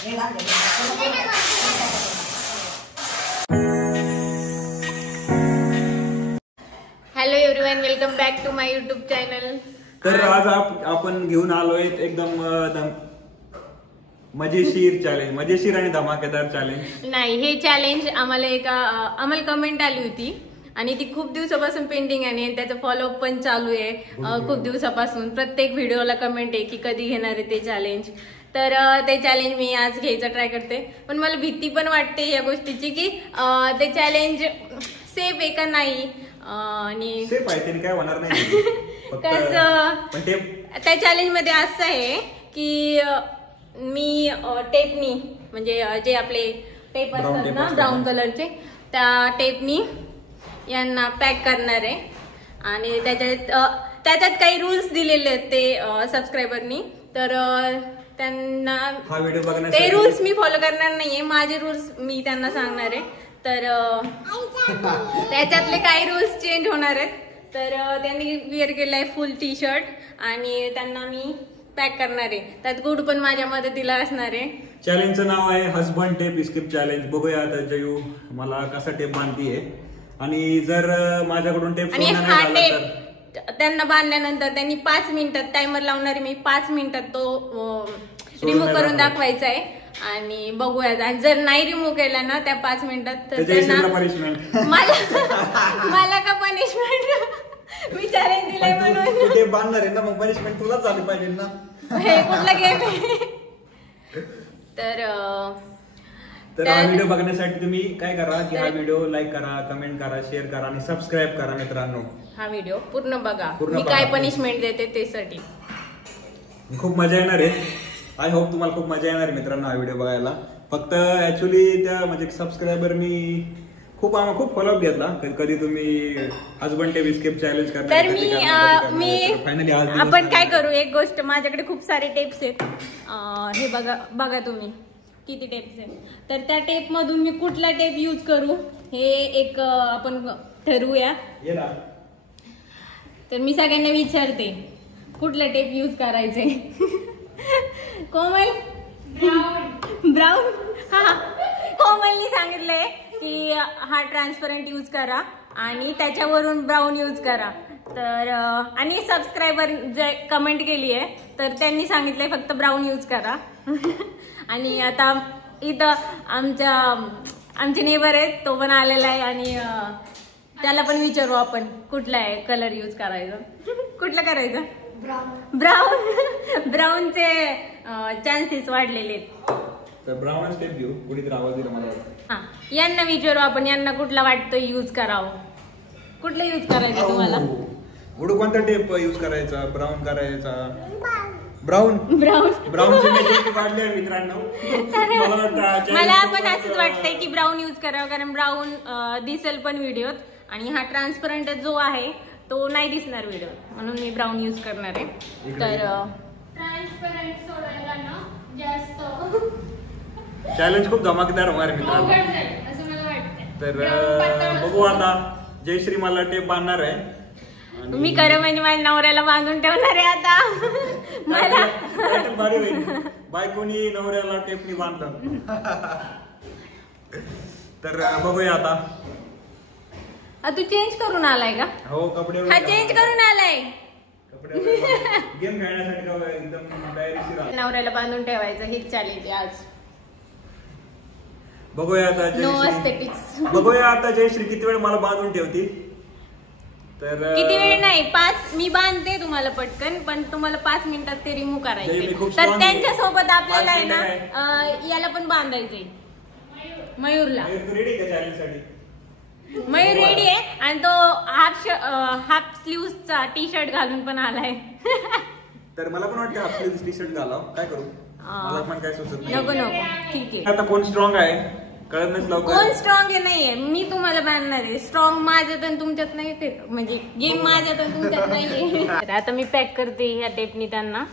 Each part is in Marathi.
Hello everyone, welcome back to my YouTube channel. तर आज आपण घेऊन आलोय एकदम मजेशीर चॅलेंज, मजेशीर आणि धमाकेदार चॅलेंज. नाही, हे चॅलेंज आम्हाला कमेंट आली होती आणि ती खूप दिवसापासून पेंडिंग आहे आणि त्याचं फॉलोअप पण चालू आहे. खूप दिवसापासून प्रत्येक व्हिडिओला कमेंट आहे की कधी घेणार आहे ते चॅलेंज. तर ते चॅलेंज मी आज घ्यायचा ट्राय करते, पण मला भीती पण वाटते या गोष्टीची की ते चॅलेंज सेफ आहे का नाही. आणि सेफ आहे, काय होणार नाही. त्या चॅलेंज मध्ये असं आहे की मी टेपनी, म्हणजे जे आपले टेप असतात ना ब्राऊन कलरचे, त्या टेपनी यांना पॅक करणार आहे. आणि त्याच्यात काही रूल्स दिलेले आहेत ते सबस्क्रायबरनी. तर त्यांना ते रूल्स मी फॉलो करणार नाहीये, माझे रूल्स मी त्यांना सांगणार आहे. तर त्याच्यातले काही रूल्स चेंज होणार आहेत. तर त्यांनी वेअर केलाय फुल टी शर्ट आणि त्यांना मी पॅक करणार आहे. त्यात गुड पण माझ्या मदतीला असणार आहे. चॅलेंजचं नाव आहे हसबंड टेप स्किप चॅलेंज. बघूया आता जयू मला कसा टेप बांधतीये. आणि जर माझ्याकडून टेप त्यांना बांधल्यानंतर त्यांनी 5 मिनिटात टायमर लावणार आहे. मी 5 मिनिटात तो रिमूव्ह करून दाखवायचा आहे. आणि बघूया, जर नाही रिमूव्ह केला ना त्या 5 मिनिटात तर त्यांना मला का पनिशमेंट. मी चॅलेंज दिलाय म्हणून ते बांधणार आहे ना, मग पनिशमेंट तुलाच झाली पाहिजे ना. हे कुठला गेम आहे. तर हा व्हिडिओ बघण्यासाठी तुम्ही काय करा की हा व्हिडिओ लाईक करा, कमेंट करा, शेअर करा आणि सबस्क्राईब करा मित्रांनो. हा व्हिडिओ पूर्ण बघा, मी काय पनिशमेंट देते त्यासाठी. खूप मजा येणार आहे. आय होप तुम्हाला खूप मजा येणार आहे मित्रांनो हा व्हिडिओ बघायला. फक्त ऍक्च्युली त्या म्हणजे सबस्क्रायबरनी खूप फॉलोअप घेतला. कधी तुम्ही हसबंड टेप स्किप चॅलेंज करणार. तर मी आपण काय करू, एक गोष्ट, माझ्याकडे खूप सारे टेप्स आहेत. हे बघा तुम्ही किती टेप्स आहेत. तर त्या टेप मधून मी कुठला टेप यूज करू हे एक आपण ठरवूया. तर मी सगळ्यांना विचारते कुठला टेप यूज करायचे. कोमल ब्राऊन. हा, कोमलनी सांगितलंय की हा ट्रान्सपरंट यूज करा आणि त्याच्यावरून ब्राऊन यूज करा. तर आणि सबस्क्रायबर जे कमेंट केली आहे तर त्यांनी सांगितलंय फक्त ब्राऊन यूज करा. आणि आता इथं आमचे नेबर आहेत, तो पण आलेला आहे आणि त्याला पण विचारू आपण कुठला आहे कलर यूज करायचा. कुठला करायचा? ब्राऊनचे चान्सेस वाढलेले आहेत. तर ब्राऊन स्टेप घेऊ. कुठेतरी आवाज दिला मला. हा, यांना विचारू आपण, यांना कुठला वाटतं यूज करावं. कुठला यूज करायचं तुम्हाला? गुड कोणता टेप यूज करायचा? ब्राऊन करायचा? ब्राऊन वाढले मित्रांनो. मला पण असंच वाटतंय की ब्राऊन यूज करावं, कारण ब्राऊन दिसेल पण व्हिडिओत आणि हा ट्रान्सपरंट जो आहे तो नाही दिसणार व्हिडिओ, म्हणून मी ब्राऊन यूज करणार आहे. तर ट्रान्सपरंट सोडायला ना जास्त चॅलेंज खूप धमाकेदार होणार मित्रांनो. असं मला वाटतं. तर बघू आता. जयश्री मला टेप बांधणार आहे. मी खरं म्हणजे माझ्या नवऱ्याला बांधून ठेवणार आहे आता. मला भारी होईल, बायकोनी नवऱ्याला टेपनी बांधलं. तर बघूया आता. तू चेंज करून आलाय का? हो, कपडे. हा, चेंज करून आलाय. गेम खेळण्यासाठी एकदम तयारीशीर. नवऱ्याला बांधून ठेवायचं हेच चॅलेंज आहे आज. बघूया आता जयश्री किती वेळ मला बांधून ठेवती. तर किती वेळ नाही, 5 मी बांधते तुम्हाला पटकन, पण तुम्हाला 5 मिनिटात ते रिमूव्ह करायचे. तर त्यांच्या सोबत आपल्याला आहे ना याला पण बांधायचे, मयूरला. मयूर रेडी आहे आणि तो हाफ स्लीव्हचा टी शर्ट घालून पण आलाय. तर मला पण वाटतं हाफ स्लीव्ह टी शर्ट घालाव. काय करू, मला पण काय सुचत नाही. नको ठीक आहे. आता कोण स्ट्रॉंग आहे कळत लवकर. कोण स्ट्रॉंग नाहीये, मी तुम्हाला बांधणार आहे. स्ट्रॉंग माझ्यात आणि तुमच्यात नाही, म्हणजे गेम माझ्यात आणि तुमच्यात नाहीये. आता मी पॅक करते ह्या टेपनी त्यांना.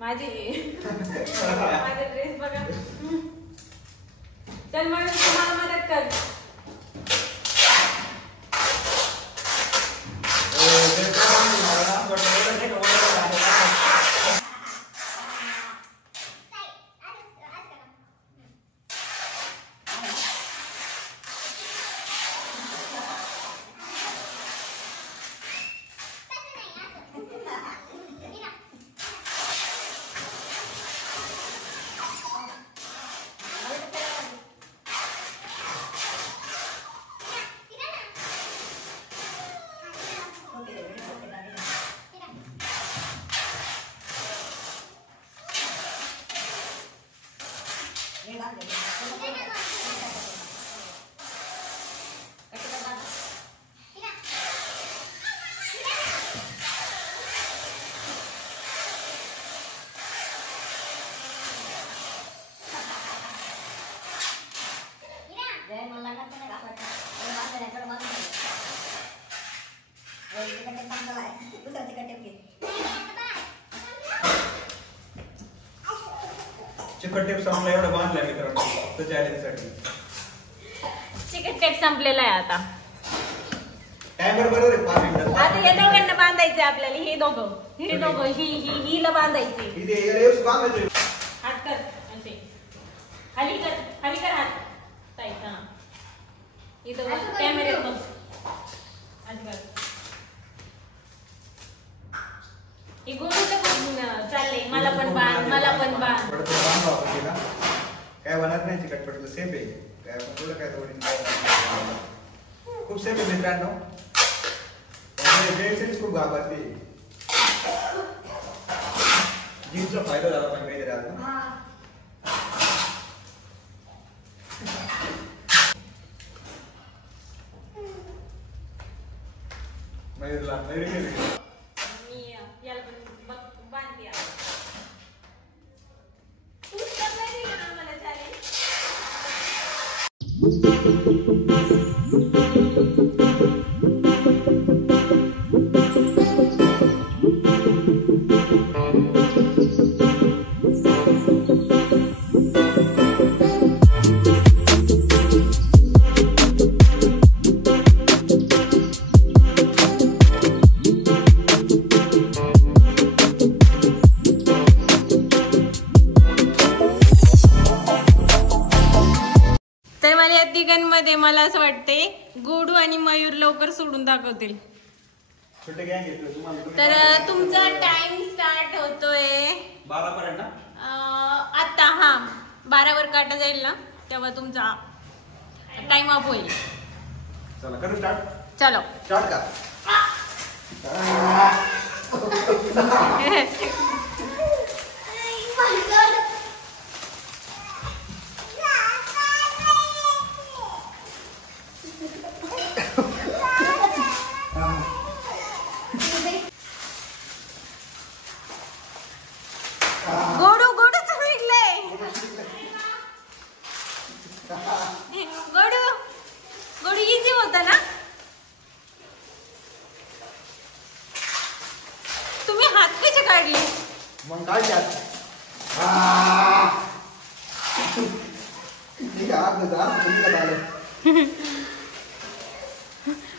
माझे ड्रेस बघा. चल मग तुम्हाला मदत कर. चिकट टेप संपला एवढं बांधलंय मित्रांनो फक्त चॅलेंजसाठी. चिकट टेप संपलेला आहे आता. टायमर बरोबर आहे 5 मिनिटं. आता या दोघांना बांधायचे आपल्याला. हिला बांधायचे. हात कर असे खाली कर हात ताई. हा इथं कॅमेऱ्यात बघ. अजिबात हे गोष्ट चाललंय. मला पण बांध. काय होणार नाही चिकटपट सेफ आहे. काय थोडं काय थोडी खूप सेफ आहे मित्रांनो. खूप घाबरते. जिमचा फायदा झाला पण काहीतरी आता. मयूरला मयूर तिघांमध्ये मला असं वाटते गोडू आणि मयूर लवकर सोडून दाखवतील. तर तुमचा टाइम स्टार्ट होतोय 12 पर्यंत. आता हा 12 वर काटा जाईल ना तेव्हा तुमचा टाइम अप होईल. चला करू स्टार्ट. चलो स्टार्ट कर. गोडू इझी होता ना. तुम्ही हात कसे काढले मग काय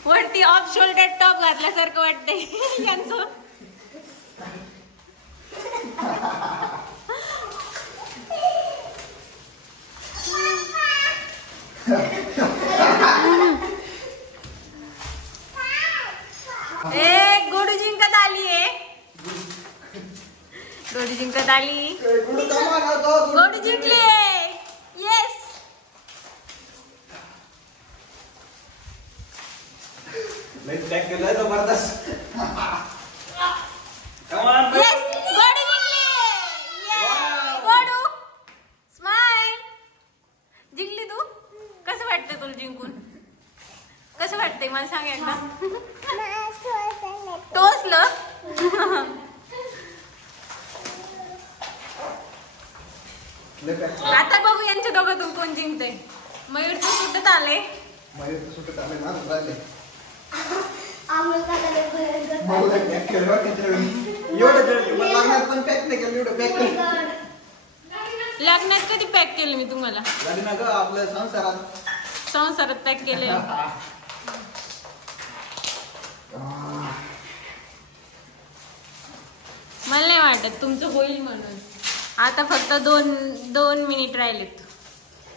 वरती ऑफ शोल्डर टॉप घातल्यासारखं वाटतंय यांचं. गोडू जिंकत आलीये. गोडू जिंकत आली. गोडू जिंकली. येस. जबरदस्त. गोडू जिंकली. गोडू स्माइल. जिंकली तू. कसं वाटतंय तुला जिंकून. कसं वाटतंय मला सांग एकदा. टोचलं. आता बघू यांच्या दोघातून कोण जिंकतंय. मयूर तर सुटत आले. लग्नात कधी पॅक केलं मी तुम्हाला. आपल्या संसारात पॅक केले. मला नाही वाटत तुमचं होईल म्हणून. आता फक्त दोन मिनिट राहिलेत.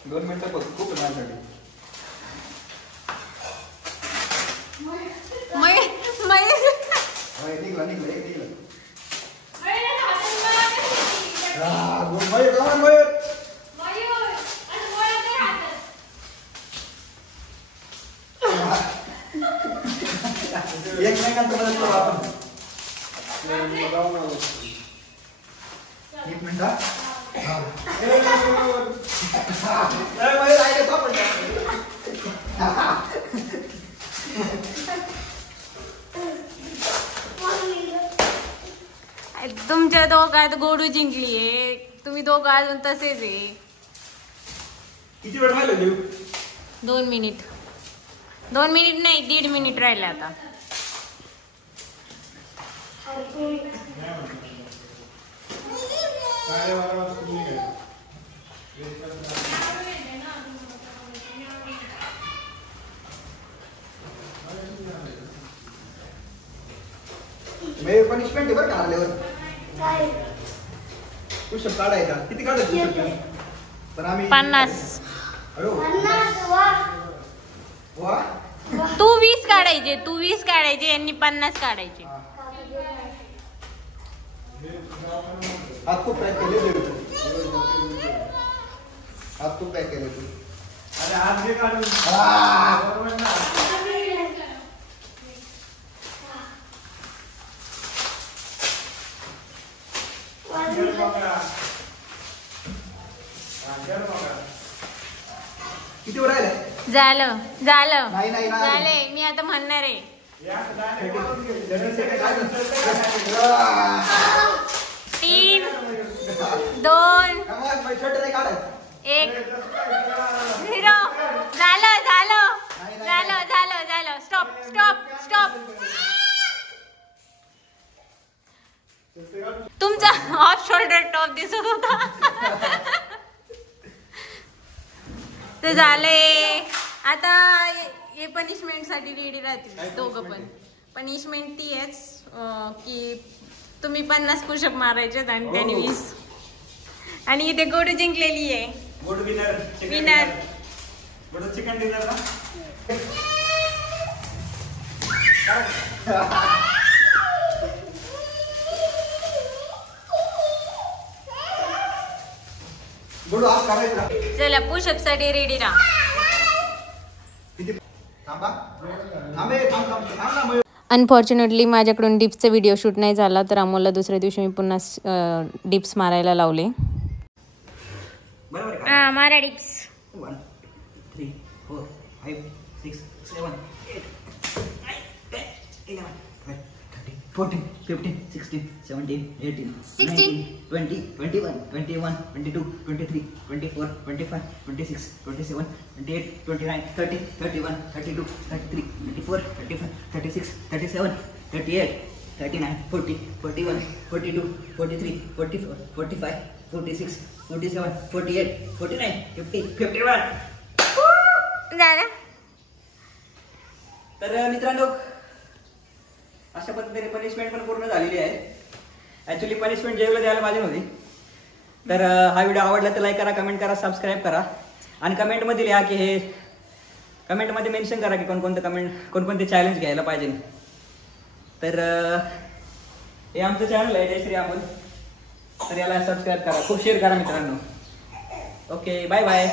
2 मिनिटं खूप माझ्यासाठी. एक मिनिट. तुमच्या दोघात गोडू जिंकलीये, तुम्ही दोघं अजून तसेच आहे. किती वेळ राहिलं देऊ? 2 मिनिट. 2 मिनिट नाही, 1.5 मिनिट राहिले आता. पनिशमेंट आहे बरं का आल्यावर. पुषप काढायचा. किती काढायचं पण आम्ही 50. वा तू 20 काढायचे, तू 20 काढायचे, यांनी 50 काढायचे. हात खूप पॅक केले देऊ. हात खूप पॅक केले तू. अरे हात घे काढून. बरोबर ना. किती वेळ राहिले? झालं झालं नाही, नाही, नाही. झालंय. मी आता म्हणणार आहे 3 2 1 0. झालं झालं झालं झालं झालं. Stop stop stop. तुमचा ऑफ शोल्डर टॉप दिसत होता. ते झाले. आता हे पनिशमेंट साठी रेडी राहतील दोघं पण. पनिशमेंट ती आहेच की तुम्ही 50 पुशअप मारायचे आणि त्याने 20. आणि इथे गोडू जिंकलेली आहे. गोडू विनर. विनर. गोडू चिकन डिनर ना. गोडू आज करायचं. चला पुशअप साठी रेडी राहा. थांबा. थांबे थांब थांब थांब ना. अनफॉर्च्युनेटली माझ्याकडून डिप्सचा व्हिडिओ शूट नाही झाला, तर अमोलला दुसऱ्या दिवशी मी पुन्हा डिप्स मारायला लावले. बरोबर का? मारा डिप्स. 1 3 4 5 6 7 8 9 10 11 12 13 14 15 16 17 18 19 20 21 21 22 23 24 25 26 27 28 29 30 31 32 33 34 35 36 37 38 39 40 41 42 43 44 45 46 47 48 49 50 51. झालं. तर मित्रांनो अशा पद्धतीने पनिशमेंट पण पूर्ण झालेली आहे. ॲक्च्युली पनिशमेंट जेवलं द्यायला पाहिजे नव्हती. तर हा व्हिडिओ आवडला तर लाईक करा, कमेंट करा, सबस्क्राईब करा आणि कमेंटमध्ये लिहा की हे कमेंटमध्ये मेन्शन करा की कोणकोणते चॅलेंज घ्यायला पाहिजे. तर हे आमचं चॅनल आहे जयश्री अमोल. तर याला सबस्क्राईब करा, खूप शेअर करा मित्रांनो. Okay bye bye.